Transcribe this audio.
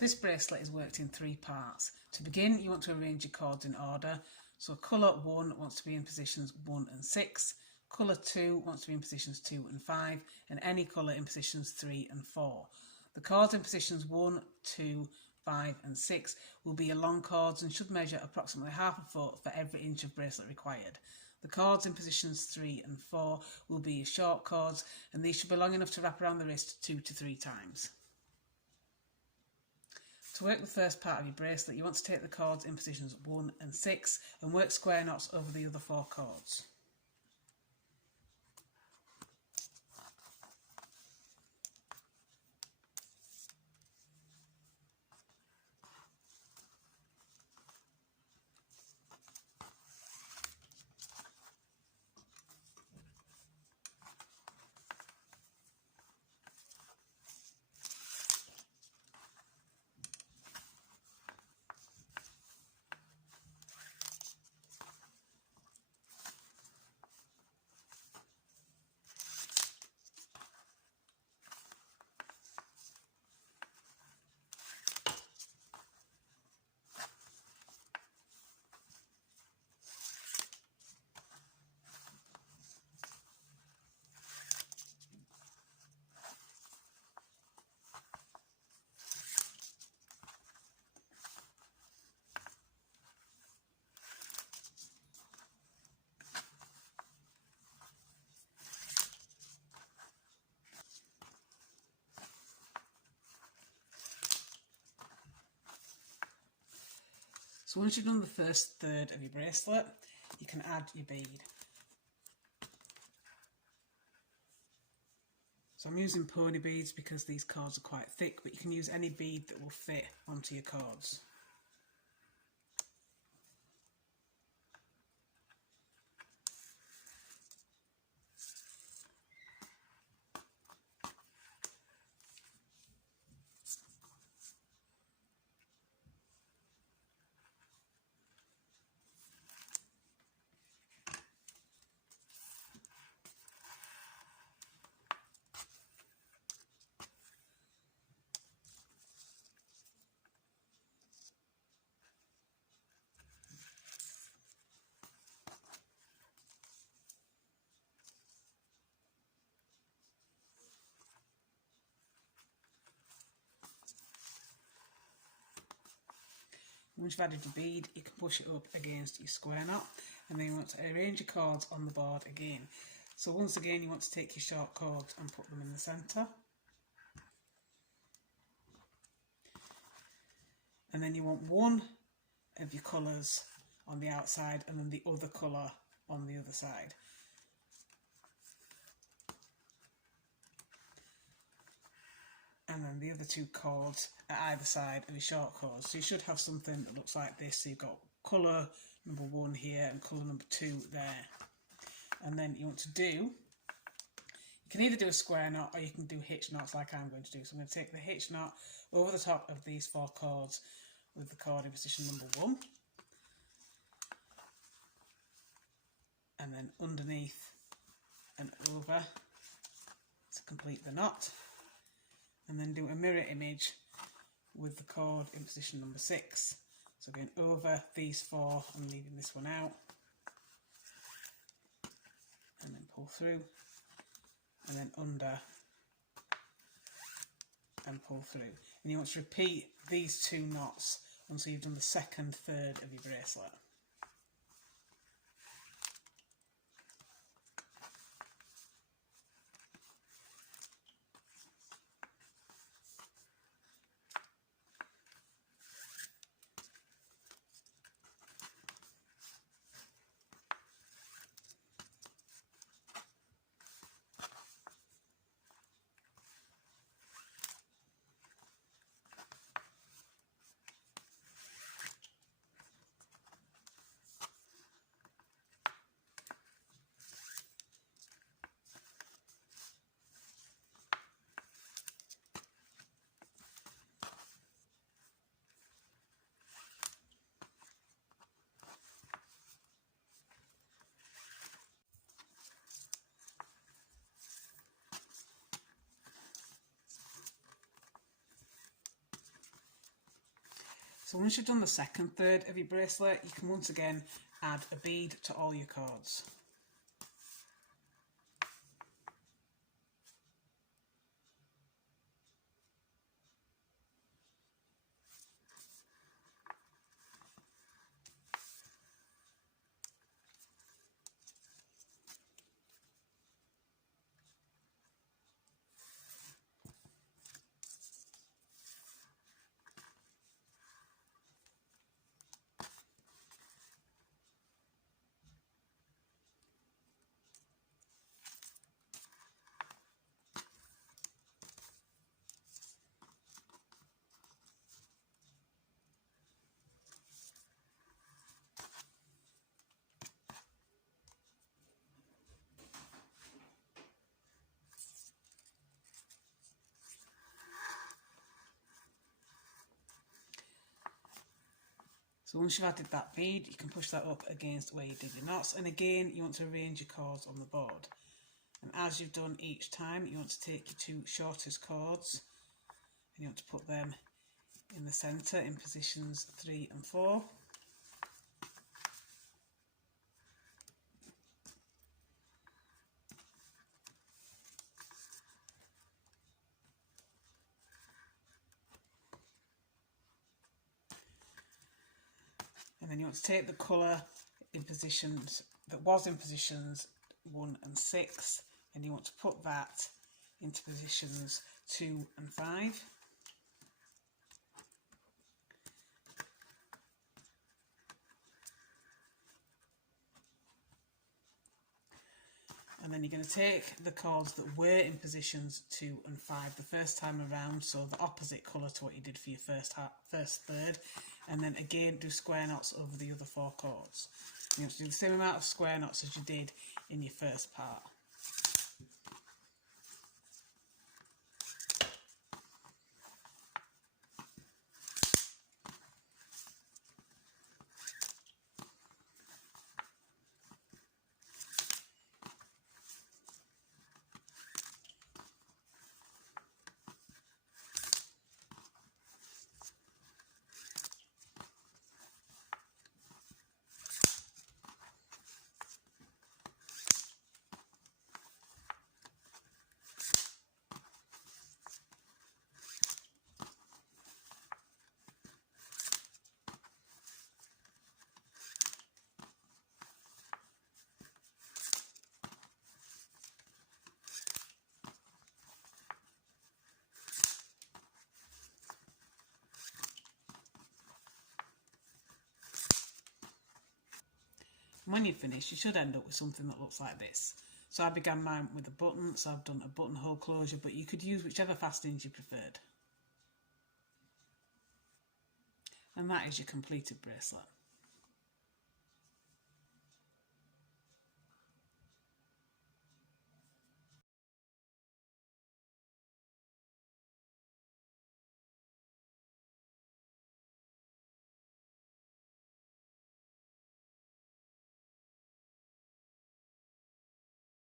This bracelet is worked in 3 parts. To begin, you want to arrange your cords in order. So colour 1 wants to be in positions 1 and 6, colour 2 wants to be in positions 2 and 5, and any colour in positions 3 and 4. The cords in positions 1, 2, 5 and 6 will be your long cords and should measure approximately ½ a foot for every inch of bracelet required. The cords in positions 3 and 4 will be your short cords, and these should be long enough to wrap around the wrist 2 to 3 times. To work the first part of your bracelet, you want to take the cords in positions 1 and 6 and work square knots over the other 4 cords. So once you've done the first third of your bracelet, you can add your bead. So I'm using pony beads because these cords are quite thick, but you can use any bead that will fit onto your cords. Once you've added your bead, you can push it up against your square knot, and then you want to arrange your cords on the board again. So once again, you want to take your short cords and put them in the centre. And then you want one of your colours on the outside and then the other colour on the other side. And then the other 2 cords at either side of your short cords. So you should have something that looks like this. So you've got colour number 1 here and colour number 2 there. And then you want to do, you can either do a square knot or you can do hitch knots like I'm going to do. So I'm going to take the hitch knot over the top of these 4 cords with the cord in position number 1. And then underneath and over to complete the knot. And then do a mirror image with the cord in position number 6. So going over these 4 and leaving this one out. And then pull through. And then under. And pull through. And you want to repeat these 2 knots until you've done the second third of your bracelet. So once you've done the second third of your bracelet, you can once again add a bead to all your cords. So once you've added that bead, you can push that up against where you did your knots, and again you want to arrange your cords on the board. And as you've done each time, you want to take your two shortest cords and you want to put them in the centre in positions 3 and 4. And then you want to take the colour in positions that was in positions 1 and 6, and you want to put that into positions 2 and 5. And then you're going to take the cords that were in positions 2 and 5 the first time around, so the opposite colour to what you did for your first third, and then again do square knots over the other 4 cords. You have to do the same amount of square knots as you did in your first part. When you finish, you should end up with something that looks like this. So I began mine with a button, so I've done a buttonhole closure, but you could use whichever fastenings you preferred. And that is your completed bracelet.